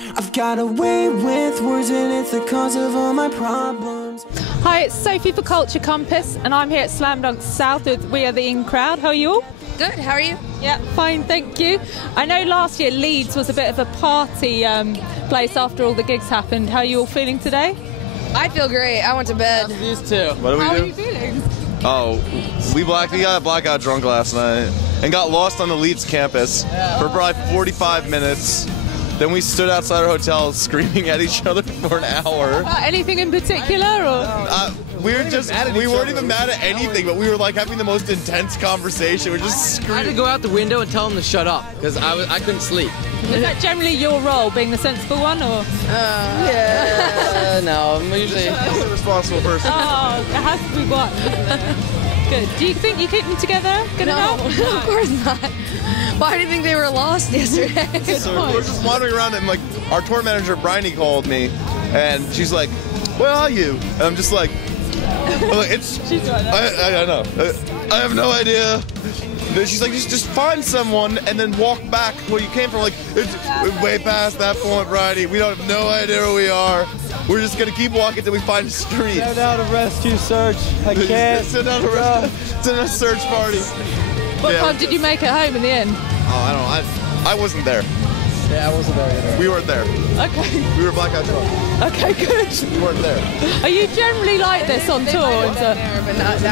I've got a way with words and it's the cause of all my problems. Hi, it's Sophie for Culture Compass and I'm here at Slam Dunk South with We Are the In Crowd. How are you all? Good, how are you? Yeah, fine, thank you. I know last year Leeds was a bit of a party place after all the gigs happened. How are you all feeling today? I feel great. I went to bed. These two. What do we do? How are you feeling? Oh, we got blackout drunk last night and got lost on the Leeds campus for probably 45 minutes. Then we stood outside our hotel screaming at each other for an hour. Anything in particular, or? We weren't even mad at anything, but we were like having the most intense conversation. We're just screaming. I had to go out the window and tell them to shut up because I couldn't sleep. Is that generally your role, being the sensible one, or? Yeah, no, I'm usually I'm the responsible person. Oh, it has to be one. Good. Do you think you keep them together? Good enough? Of course not. Why do you think they were lost yesterday? So we're just wandering around and like our tour manager Bryony called me and she's like, "Where are you?" And I'm just like, "It's." She's right there. I know. I have no idea. She's like, just find someone and then walk back where you came from. Like, it's way past that point, Bryony. We don't have no idea where we are. We're just gonna keep walking till we find a street. Send out a rescue search. I can't. Send out a search party. What time did you make it home in the end? Oh, I don't know. I wasn't there. Yeah, I wasn't there either. We weren't there. Okay. We were blackout drunk. Okay, good. We weren't there. Are you generally like this on tour?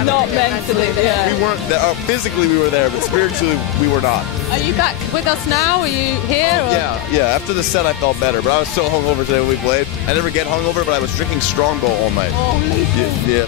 Not mentally, yeah. We weren't there. Physically we were there, but spiritually we were not. Are you back with us now? Are you here? Or? Yeah. After the set I felt better, but I was so hungover today when we played. I never get hungover, but I was drinking Strongbow all night. Oh, yeah.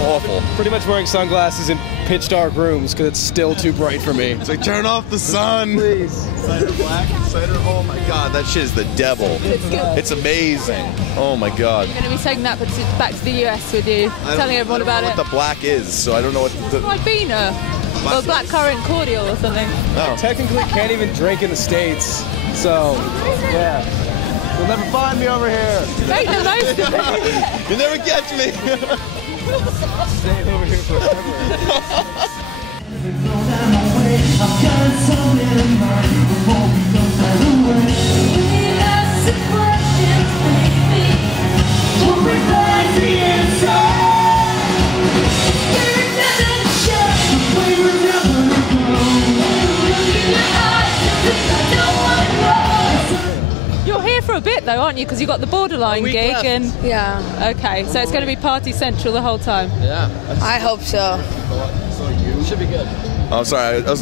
Awful. Pretty much wearing sunglasses in pitch dark rooms because it's still too bright for me. It's like, turn off the sun. Please. Cider black, cider, oh my god, that shit is the devil. It's good. It's amazing. Oh my god. I'm going to be taking that back to the US with you, telling everyone about it. I don't know what the black is, so I don't know what the... Ribena. Or blackcurrant cordial or something. No. I technically can't even drink in the States, so, yeah. You'll never find me over here. Make the most of it. You'll never catch me. Stay over here forever. You're here for a bit though, aren't you? Because you got the Borderline gig left. and Yeah, okay, so it's going to be party central the whole time. Yeah, I hope so. should be good. Oh, sorry. But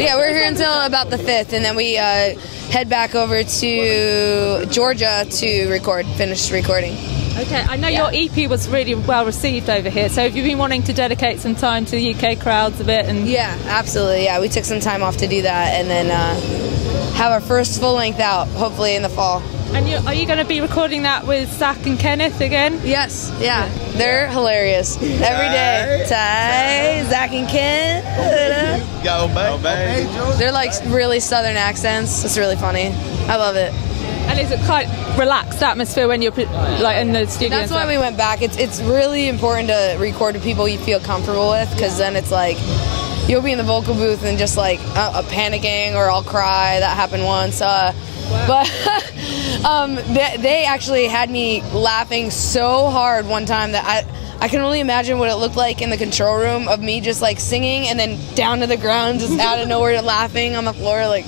yeah, we're here until about the 5th, and then we head back over to Georgia to finish recording. Okay, I know your EP was really well received over here, so have you been wanting to dedicate some time to the UK crowds a bit? And Yeah, absolutely. Yeah, we took some time off to do that, and then have our first full length out, hopefully in the fall. And are you going to be recording that with Zach and Kenneth again? Yes, yeah. They're hilarious. Every day. Ty, Zach and Ken. Obey. They're like really southern accents. It's really funny. I love it. And is it quite relaxed atmosphere when you're like in the studio? That's why we went back. It's really important to record with people you feel comfortable with, because then it's like you'll be in the vocal booth and just like panicking or I'll cry. That happened once. But they actually had me laughing so hard one time that I can only imagine what it looked like in the control room of me just like singing and then down to the ground, just out of nowhere laughing on the floor. Like,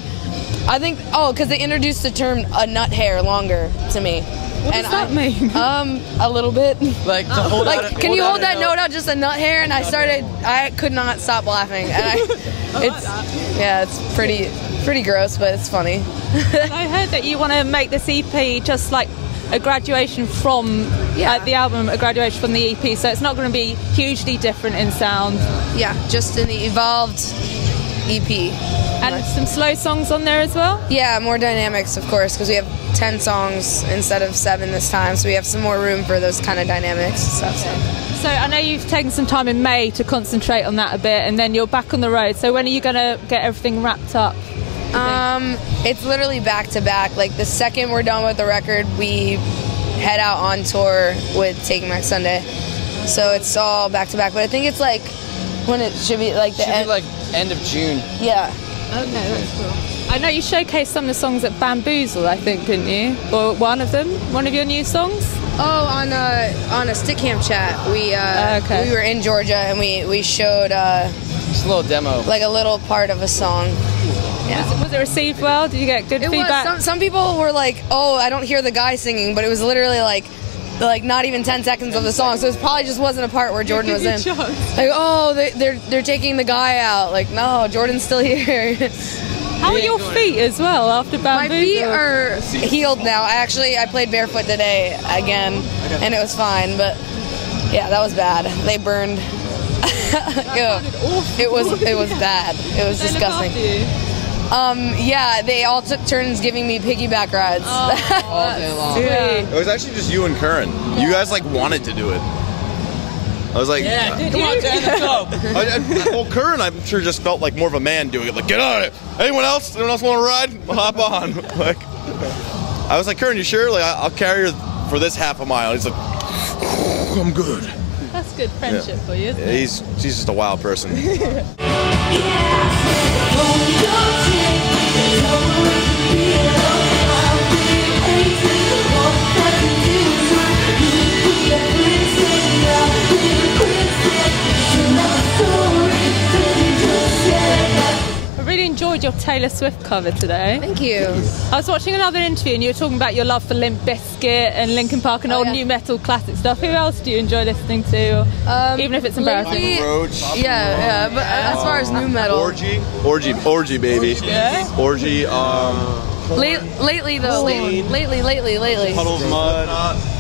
I think, because they introduced the term a nut hair longer to me. What does that mean? A little bit. Like, to hold like, out, can you hold that note out just a nut hair? And I could not stop laughing. And it's pretty gross, but it's funny. I heard that you want to make this EP just like a graduation from the album, a graduation from the EP, so it's not going to be hugely different in sound. Yeah, just an evolved EP. And some slow songs on there as well? Yeah, more dynamics, of course, because we have 10 songs instead of 7 this time, so we have some more room for those kind of dynamics and stuff. So I know you've taken some time in May to concentrate on that a bit, and then you're back on the road. So when are you going to get everything wrapped up? It's literally back to back. Like the second we're done with the record, we head out on tour with Taking Back Sunday. So it's all back to back. But I think it's like when it should be like the end. Like end of June. Yeah. Okay, that's cool. I know you showcased some of the songs at Bamboozle, I think, didn't you? Or one of them? One of your new songs? Oh, on a stick camp chat, we were in Georgia and we showed Just a little demo. like a little part of a song. Yeah. Was it received well? Did you get good feedback? Some people were like, "Oh, I don't hear the guy singing," but it was literally like not even 10 seconds of the song, so it probably just wasn't a part where Jordan was in. Like, oh, they're taking the guy out. Like, no, Jordan's still here. How are your feet as well after My Bamboozle? feet are healed now. I played barefoot today again, and it was fine. But yeah, that was bad. They burned. It was bad. It was disgusting. Yeah, they all took turns giving me piggyback rides. All day long. Yeah. It was actually just you and Curran. You guys like wanted to do it. I was like, Come on, Dan, let's go. well, Curran, I'm sure just felt like more of a man doing it. Like, get on it. Anyone else? Anyone else want to ride? Hop on. Like, I was like, Curran, you sure? Like, I'll carry her for this half a mile. He's like, I'm good. That's good friendship for you, isn't it? He's just a wild person. I really enjoyed your Taylor Swift cover today. Thank you. I was watching another interview and you were talking about your love for Limp Bizkit and Linkin Park and old yeah. new metal classic stuff. Who else do you enjoy listening to? Even if it's embarrassing. lately- Roach. Yeah, but as far as new metal, Orgy, baby. Yeah? Orgy, lately though, lately. Puddles Mud.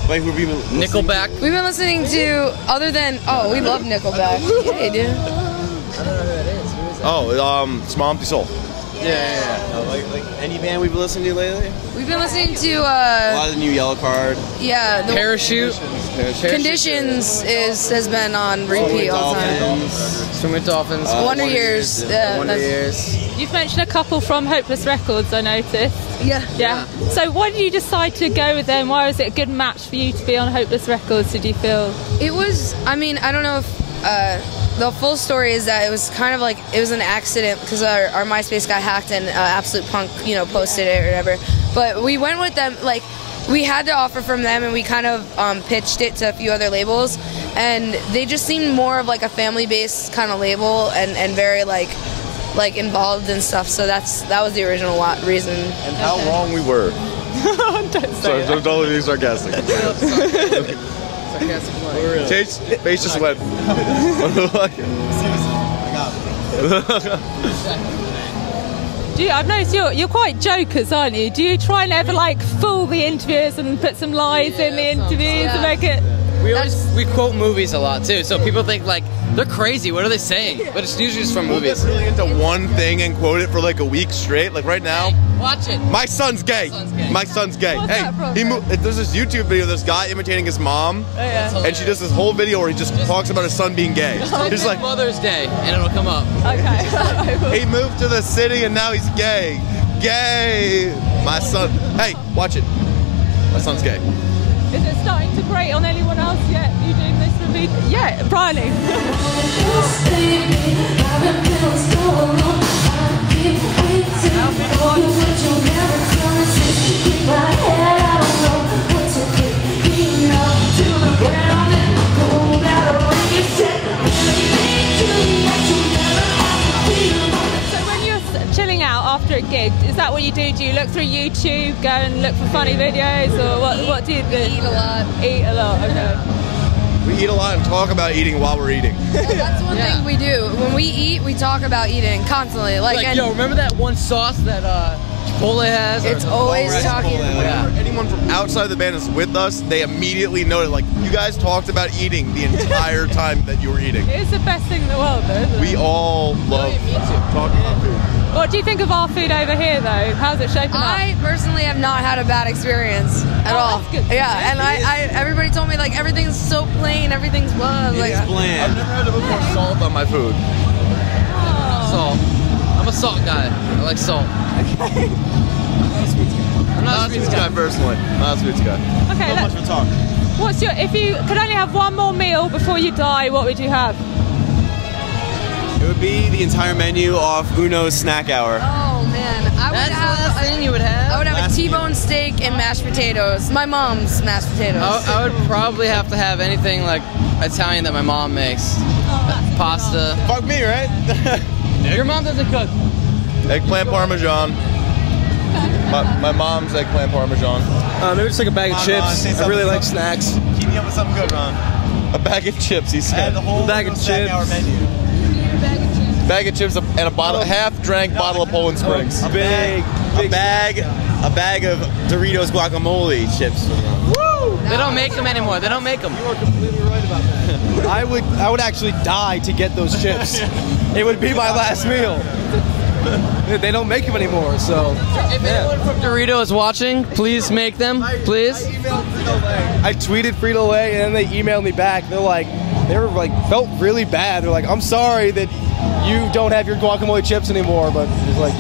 Like, we've even Nickelback. We've been listening to, other than, we love Nickelback. Yay, dude. Small Empty Soul. Yeah. Like any band we've been listening to lately? We've been listening to, A lot of the new Yellow Card. the Parachute. Conditions has been on repeat all the time. Swimming Dolphins. Wonder Years. Wonder Years. You've mentioned a couple from Hopeless Records, I noticed. Yeah. So why did you decide to go with them? Why was it a good match for you to be on Hopeless Records, did you feel? It was, I don't know if, the full story is that it was kind of like, it was an accident because our MySpace got hacked and Absolute Punk, posted it or whatever. But we went with them, like, we had the offer from them and we kind of pitched it to a few other labels. And they just seemed more of like a family-based kind of label and very like involved and stuff. So that was the original reason. And how wrong we were. Don't be sarcastic. Tate's face just went. I've noticed you're quite jokers, aren't you? Do you try and ever fool the interviewers and put some lies in the interviews and make it? We quote movies a lot too, so people think they're crazy. What are they saying? But it's usually just from movies. We'll get really into one thing and quote it for like a week straight. Like right now. Watch it. My son's gay. My son's gay. What's that from? There's this YouTube video of this guy imitating his mom, Oh, yeah. and she does this whole video where he just talks about his son being gay. He's like, Mother's Day, and it'll come up. Okay. he moved to the city and now he's gay. Gay. My son. Hey, watch it. My son's gay. Is it starting to grate on anyone else yet? You doing this for me? Yeah, Briley. Chilling out after a gig, is that what you do? Do you look through YouTube, go and look for funny videos, or what do you do? Eat a lot. Eat a lot, okay. We eat a lot and talk about eating while we're eating. That's one thing we do. When we eat, we talk about eating constantly. Yo, remember that one sauce that Chipotle has? It's always talking. Whenever anyone from outside the band is with us, they immediately noted, you guys talked about eating the entire time that you were eating. It is the best thing in the world, though, isn't it? We all love talking about food. What do you think of our food over here, though? How's it shaping up? I personally have not had a bad experience at all. That's good. Yeah, and everybody told me everything's so plain, everything's bland. It's bland. I've never had to put more salt on my food. Salt. I'm a salt guy. I like salt. I'm not a sweets guy personally. Not a sweets guy. Okay, Not much of a talk. if you could only have one more meal before you die, what would you have? It would would be the entire menu off Uno's Snack Hour. Oh man, I would That's the have. last thing you would have. I would have a T-bone steak and mashed potatoes. My mom's mashed potatoes. I would probably have to have anything like Italian that my mom makes. Pasta. Fuck me, right? Your mom doesn't cook. Eggplant parmesan. My mom's eggplant parmesan. Maybe just like a bag of Come on, Ron, chips. say I really something. like snacks. Keep me up with something good, Ron. A bag of chips, he Add said. the whole Bag of Uno's Snack chips. Hour menu. Bag of chips and a bottle, half-drank bottle of Poland Springs. A bag of Doritos guacamole chips. They don't make them anymore. They don't make them. You are completely right about that. I would actually die to get those chips. It would be my last meal. They don't make them anymore, so. If anyone from Dorito is watching, please make them, please. I tweeted Frito-Lay and then they emailed me back. They were like felt really bad. They're like, I'm sorry that you don't have your guacamole chips anymore, but it's like,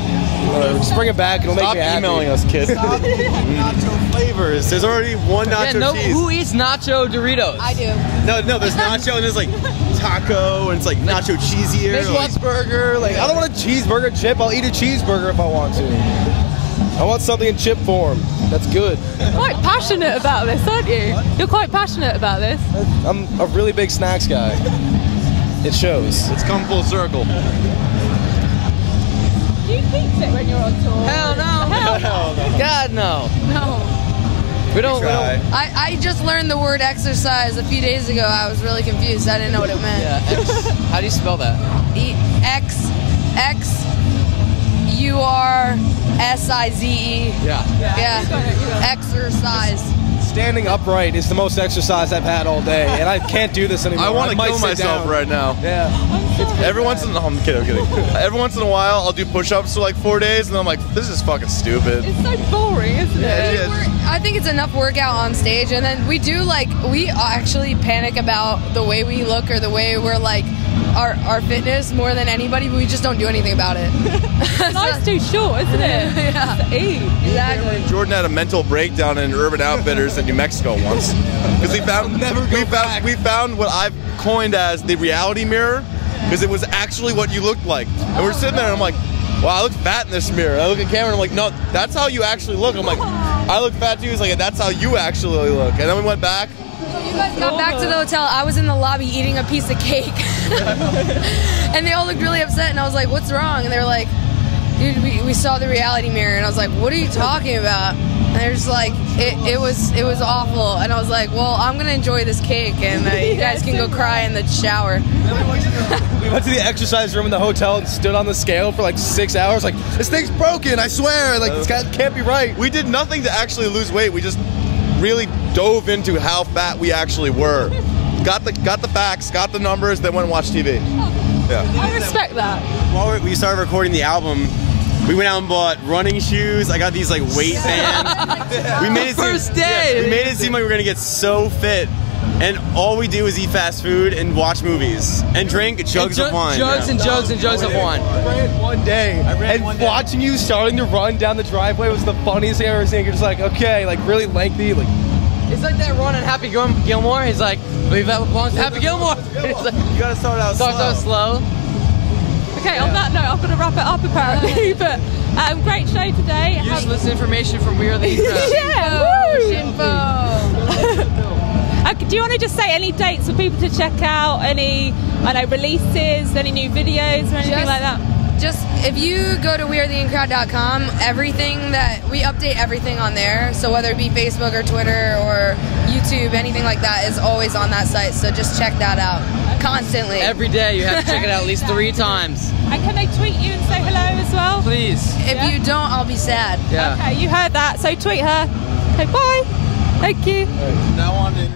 whatever, just bring it back. It'll Stop make me happy. emailing us, kid. Nacho flavors. There's already one nacho cheese. Who eats nacho Doritos? I do. No, there's nacho and there's like taco and it's like nacho cheesier. Big What's burger. Like, I don't want a cheeseburger chip. I'll eat a cheeseburger if I want to. I want something in chip form. That's good. You're quite passionate about this, aren't you? You're quite passionate about this. I'm a really big snacks guy. It shows. It's come full circle. Do you keep it when you're on tour? Hell no. God no. No. We don't. I just learned the word exercise a few days ago. I was really confused. I didn't know what it meant. Yeah. How do you spell that? Exercise. Yeah. Yeah. Exercise. Standing upright is the most exercise I've had all day, and I can't do this anymore. I want to might kill sit myself down. right now. Yeah. Every once in I'm kidding. Every once in a while, I'll do push-ups for like 4 days, and then I'm like, this is fucking stupid. It's so boring, isn't it? I think it's enough workout on stage, and then we actually panic about the way we look or the way we're like our fitness more than anybody, but we just don't do anything about it. Life's too short, isn't it? Yeah. Just eat. Exactly. Jordan had a mental breakdown in Urban Outfitters in New Mexico once because we found what I've coined as the reality mirror, because it was actually what you looked like. And we're sitting there and I'm like, wow, I look fat in this mirror. I look at camera and I'm like, no, that's how you actually look. I'm like, I look fat too. He's like, that's how you actually look. And then we went back. You guys got back to the hotel. I was in the lobby eating a piece of cake. And they all looked really upset, and I was like, what's wrong? And they were like, dude, we saw the reality mirror. And I was like, what are you talking about? And they're just like, it was awful. And I was like, well, I'm going to enjoy this cake, and you guys can go cry in the shower. We went to the exercise room in the hotel and stood on the scale for like 6 hours. Like, this thing's broken, I swear. Like, this guy can't be right. We did nothing to actually lose weight. We just really dove into how fat we actually were. Got the facts, got the numbers, then went and watched TV. Yeah. I respect that. While we started recording the album, we went out and bought running shoes. I got these like weight bands. We made it First day. We made it seem like we were gonna get so fit, and all we do is eat fast food and watch movies and drink jugs of wine. Jugs and jugs and jugs of wine. I ran one day, and watching you starting to run down the driveway was the funniest thing I've ever seen. You're just like, okay, like really lengthy, like. It's like that run on Happy Gilmore. He's like, believe that belongs to Happy Gilmore. It's like, You gotta start out slow. Okay, on that note, I'm going to wrap it up apparently. But great show today. Useless information from We Are the Yeah, woo! Do you want to just say any dates for people to check out? Any, releases, any new videos or anything like that? Just if you go to wearetheInCrowd.com, everything that we update everything on there. So whether it be Facebook or Twitter or YouTube, anything like that is always on that site. So just check that out constantly. Every day you have to check it out at least 3 times. And can they tweet you and say hello as well? Please. If you don't, I'll be sad. Yeah. Okay, you heard that. So tweet her. Okay, bye. Thank you. Now on to